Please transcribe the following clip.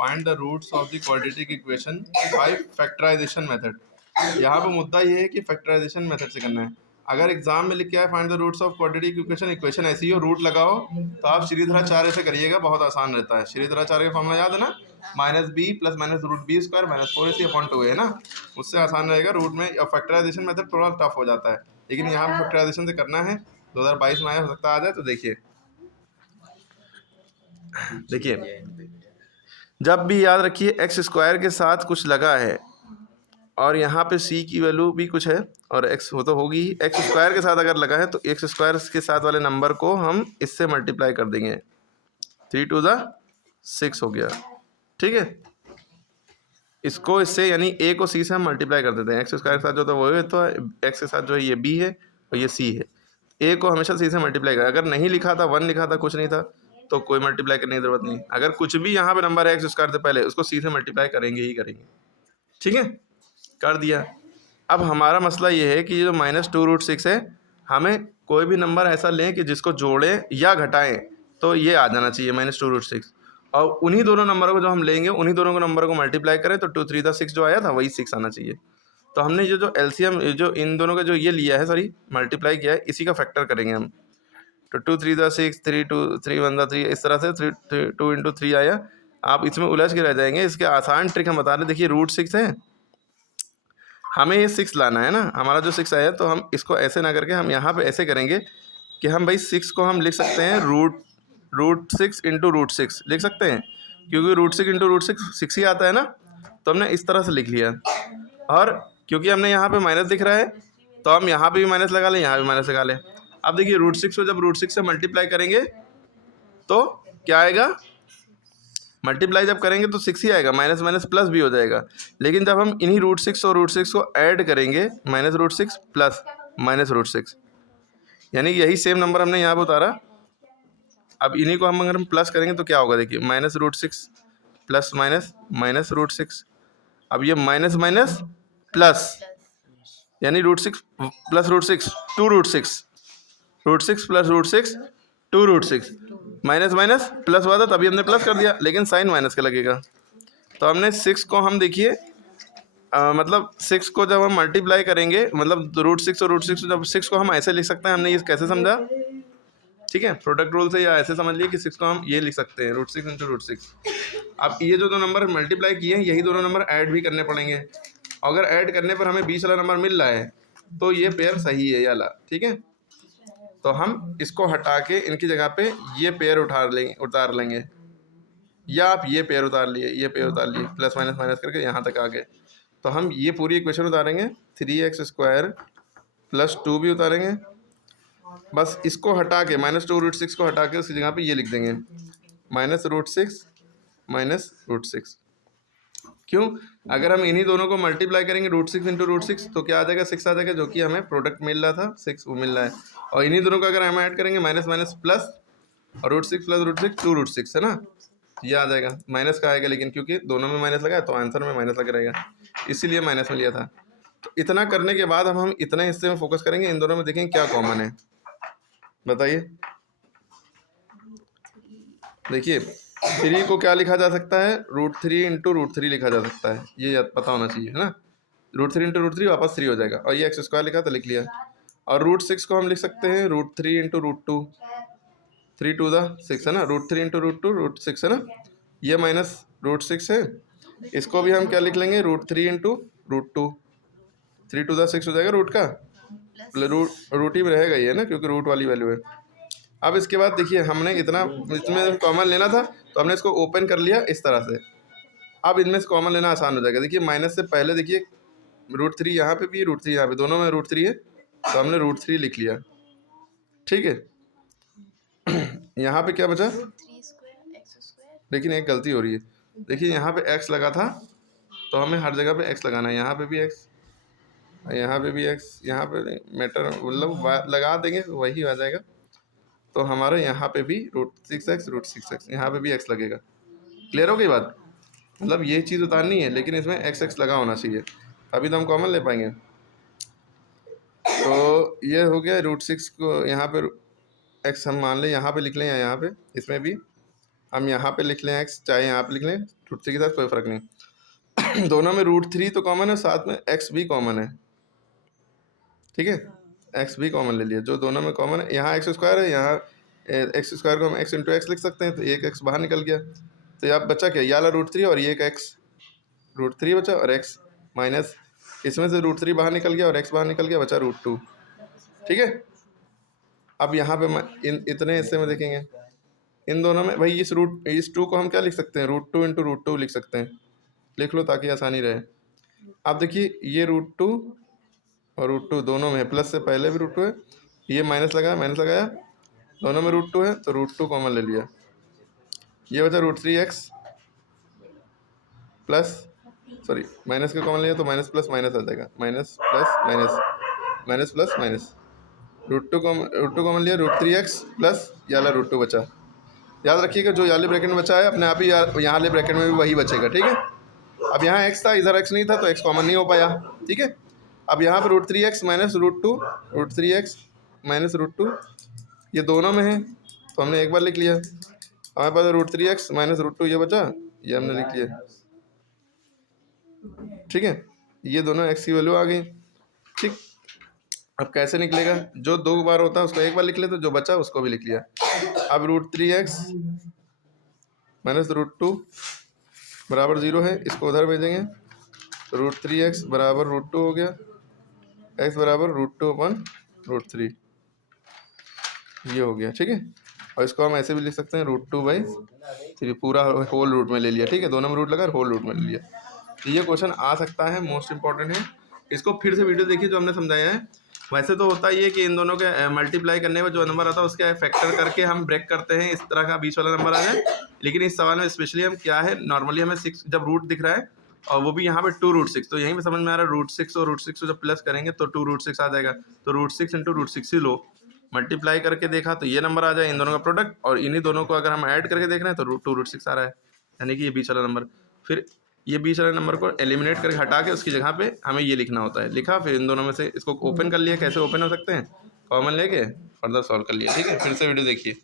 Find the roots of the quadratic equation by factorisation method. यहाँ पे मुद्दा ये है कि फैक्टराइजेशन मेथड से करना है। अगर एग्जाम में लिख के आए find the roots of quadratic equation, equation ऐसी हो, रूट लगाओ, तो आप श्रीधराचार्य से करिएगा, बहुत आसान रहता है। श्रीधराचार्य का फॉर्मूला याद है ना, minus B plus minus root B square minus 4ac/2 है ना, उससे आसान रहेगा रूट में। और फैक्टराइजेशन मेथड थोड़ा टफ हो जाता है, लेकिन यहाँ पे फैक्टराइजेशन से करना है। 2022 में आया, हो सकता है आ जाए। तो देखिए जब भी याद रखिए एक्स स्क्वायर के साथ कुछ लगा है और यहाँ पे सी की वैल्यू भी कुछ है और एक्स वो तो होगी ही, एक्स स्क्वायर के साथ अगर लगा है तो एक्स स्क्वायर के साथ वाले नंबर को हम इससे मल्टीप्लाई कर देंगे। 3 टू द 6 हो गया, ठीक है। इसको इससे यानी ए को सी से हम मल्टीप्लाई कर देते हैं। एक्स स्क्वायर के साथ जो था वो है, तो एक्स के साथ जो है ये बी है और ये सी है। ए को हमेशा सी से मल्टीप्लाई करें। अगर नहीं लिखा था, 1 लिखा था, कुछ नहीं था, तो कोई मल्टीप्लाई करने की जरूरत नहीं। अगर कुछ भी यहाँ पे नंबर है एक्स स्क्वायर से पहले, उसको सी से मल्टीप्लाई करेंगे ही करेंगे, ठीक है। कर दिया। अब हमारा मसला ये है कि ये जो -2√6 है, हमें कोई भी नंबर ऐसा लें कि जिसको जोड़ें या घटाएं तो ये आ जाना चाहिए -2√6, और उन्हीं दोनों नंबरों को जो हम लेंगे उन्हीं दोनों को नंबर को मल्टीप्लाई करें तो 2 3 6 जो आया था वही 6 आना चाहिए। तो हमने ये जो एलसीएम जो इन दोनों का जो ये लिया है, सॉरी मल्टीप्लाई किया है, इसी का फैक्टर करेंगे हम। तो 2 3 6, 3 2 3 1 3, इस तरह से 2 × 3 आया। आप इसमें उलझ के रह जाएंगे। इसके आसान ट्रिक हम बता रहे। देखिए √6 है, हमें ये 6 लाना है ना, हमारा जो 6 आया, तो हम इसको ऐसे ना करके हम यहाँ पे ऐसे करेंगे कि हम भाई 6 को हम लिख सकते हैं √6 × √6 लिख सकते हैं, क्योंकि √6 × √6 6 ही आता है ना। तो हमने इस तरह से लिख लिया, और क्योंकि हमने यहाँ पे माइनस दिख रहा है तो हम यहाँ पे भी माइनस लगा लें, यहाँ भी माइनस लगा लें। अब देखिए √6 को जब √6 से मल्टीप्लाई करेंगे तो क्या आएगा, मल्टीप्लाई जब करेंगे तो 6 ही आएगा, माइनस माइनस प्लस भी हो जाएगा। लेकिन जब हम इन्हीं √6 और √6 को ऐड करेंगे, -√6 प्लस -√6, यानी यही सेम नंबर हमने यहाँ पे उतारा। अब इन्हीं को हम अगर हम प्लस करेंगे तो क्या होगा, देखिए -√6 प्लस माइनस -√6। अब ये माइनस माइनस प्लस, यानी √6 plus √6 2√6, √6 plus √6 2√6, minus minus plus हुआ था तभी हमने प्लस कर दिया, लेकिन साइन माइनस का लगेगा। तो हमने 6 को हम देखिए मतलब 6 को जब हम मल्टीप्लाई करेंगे, मतलब √6 और √6, जब 6 को हम ऐसे लिख सकते हैं। हमने ये कैसे समझा, ठीक है, प्रोडक्ट रूल से, या ऐसे समझ लिए कि 6 को हम ये लिख सकते हैं √6 × √6। अब ये जो दो नंबर मल्टीप्लाई किए हैं, यही दोनों नंबर ऐड भी करने पड़ेंगे। अगर ऐड करने पर हमें 20 वाला नंबर मिल रहा है तो ये पेयर सही है ये वाला, ठीक है। तो हम इसको हटा के इनकी जगह पे ये पेयर उतार लेंगे, या आप ये पेयर उतार लिए, ये पेयर उतार लिए, प्लस माइनस माइनस करके यहाँ तक आ गए। तो हम ये पूरी इक्वेशन उतारेंगे, 3x² प्लस 2 भी उतारेंगे। बस इसको हटा के -2√6 को हटा के उसकी जगह पे ये लिख देंगे -√6 -√6। क्यों, अगर हम इन्हीं दोनों को मल्टीप्लाई करेंगे √6 × √6 तो क्या आ जाएगा, 6 आ जाएगा, जो कि हमें प्रोडक्ट मिल रहा था 6 वो मिल रहा है। और इन्हीं दोनों को अगर हम ऐड करेंगे माइनस माइनस प्लस, और √6 प्लस √6 2√6 है ना, ये आ जाएगा। माइनस का आएगा, लेकिन क्योंकि दोनों में माइनस लगा है तो आंसर में माइनस लग रहेगा, इसीलिए माइनस में लिया था। तो इतना करने के बाद हम इतने हिस्से में फोकस करेंगे, इन दोनों में देखेंगे क्या कॉमन है, बताइए। देखिए 3 को क्या लिखा जा सकता है, √3 × √3 लिखा जा सकता है, ये पता होना चाहिए, है ना। √3 × √3 वापस 3 हो जाएगा, और ये x² लिखा तो लिख लिया। और √6 को हम लिख सकते हैं √3 × √2, 3 टू द 6 है ना, √3 × √2 √6 है ना, ये माइनस √6 है। इसको भी हम क्या लिख लेंगे, √3 × √2, 3 टू द 6 हो जाएगा, रूट का रूट ही में रहेगा ये ना, क्योंकि रूट वाली वैल्यू है। अब इसके बाद देखिए हमने इतना इसमें कॉमन लेना था तो हमने इसको ओपन कर लिया इस तरह से। अब इनमें से कॉमन लेना आसान हो जाएगा। देखिए माइनस से पहले देखिए √3 यहाँ पे भी, √3 यहाँ पे, दोनों में √3 है, तो हमने √3 लिख लिया, ठीक है। यहाँ पे क्या बचा, लेकिन एक गलती हो रही है। देखिए यहाँ पे x लगा था, तो हमें हर जगह पे x लगाना है, यहाँ पे भी x, यहाँ पे भी x, यहाँ पे मैटर मतलब लगा देंगे वही आ जाएगा। तो हमारे यहाँ पे भी √6x √6x, यहाँ पे भी x लगेगा। क्लियर हो गई बात, मतलब ये चीज़ उतारनी है, लेकिन इसमें x लगा होना चाहिए, अभी तो हम कॉमन ले पाएंगे। तो ये हो गया √6 को यहाँ पे x हम मान लें यहाँ पे लिख लें, या यहाँ पे इसमें भी हम यहाँ पे लिख लें एक्स, चाहे यहाँ पे लिख लें √3 के साथ, कोई फ़र्क नहीं। दोनों में √3 तो कॉमन है, साथ में एक्स भी कॉमन है, ठीक है। एक्स भी कॉमन ले लिया, जो दोनों में कॉमन है। यहाँ x² है, यहाँ x² को हम x इंटू एक्स लिख सकते हैं, तो एक x बाहर निकल गया। तो यहाँ बचा क्या, ये वाला √3 और ये एक x, √3 बचा और x माइनस इसमें से √3 बाहर निकल गया और x बाहर निकल गया, बचा √2, ठीक है। अब यहाँ पे इतने हिस्से में देखेंगे, इन दोनों में भाई इस 2 को हम क्या लिख सकते हैं, √2 इंटू √2 लिख सकते हैं, लिख लो ताकि आसानी रहे। अब देखिए ये √2 और √2 दोनों में है, प्लस से पहले भी √2 है, ये माइनस लगाया, दोनों में √2 है तो √2 कॉमन ले लिया, ये बचा √3x प्लस, सॉरी माइनस का कॉमन लिया तो माइनस प्लस माइनस आ जाएगा, minus plus minus, minus plus minus, √2 common लिया, √3x प्लस ये वाला √2 बचा। याद रखिएगा जो वाले ब्रैकेट में बचा है अपने आप ही यहाँ वाले ब्रैकेट में भी वही बचेगा, ठीक है। अब यहाँ x था, इधर x नहीं था तो x कॉमन नहीं हो पाया, ठीक है। अब यहाँ पर √3x माइनस √2, √3x माइनस √2 ये दोनों में है तो हमने एक बार लिख लिया। हमारे पास √3x माइनस √2 ये बचा, ये हमने लिख लिया, ठीक है। ये दोनों x की वैल्यू आ गई, ठीक। अब कैसे निकलेगा, जो 2 बार होता है उसको एक बार लिख लेते, तो जो बचा उसको भी लिख लिया। अब √3x माइनस √2 बराबर 0 है, इसको उधर भेजेंगे, √3x बराबर √2 हो गया, x बराबर √2/√3 ये हो गया, ठीक है। और इसको हम ऐसे भी लिख सकते हैं √2/3, पूरा होल रूट में ले लिया, ठीक है। दोनों में रूट लगा, होल रूट में ले लिया। तो ये क्वेश्चन आ सकता है, मोस्ट इंपॉर्टेंट है। इसको फिर से वीडियो देखिए जो हमने समझाया है। वैसे तो होता ही है कि इन दोनों के मल्टीप्लाई करने में जो नंबर आता है उसके फैक्टर करके हम ब्रेक करते हैं, इस तरह का बीच वाला नंबर आ जाए। लेकिन इस सवाल में स्पेशली हम क्या है, नॉर्मली हमें 6 जब रूट दिख रहा है और वो भी यहाँ पे 2√6, तो यहीं पे समझ में आ रहा है √6 और √6 को जब प्लस करेंगे तो 2√6 आ जाएगा। तो √6 इंटू √6 ही लो, मल्टीप्लाई करके देखा तो ये नंबर आ जाए इन दोनों का प्रोडक्ट, और इन्हीं दोनों को अगर हम ऐड करके देख रहे हैं तो √2√6 आ रहा है, यानी कि ये बीच वाला नंबर। फिर ये बीच वाले नंबर को एलिमिनेट करके हटा के उसकी जगह पे हमें ये लिखना होता है। लिखा, फिर इन दोनों में से इसको ओपन कर लिया, कैसे ओपन हो सकते हैं, कॉमन लेके फर्दर सॉल्व कर लिया, ठीक है। फिर से वीडियो देखिए।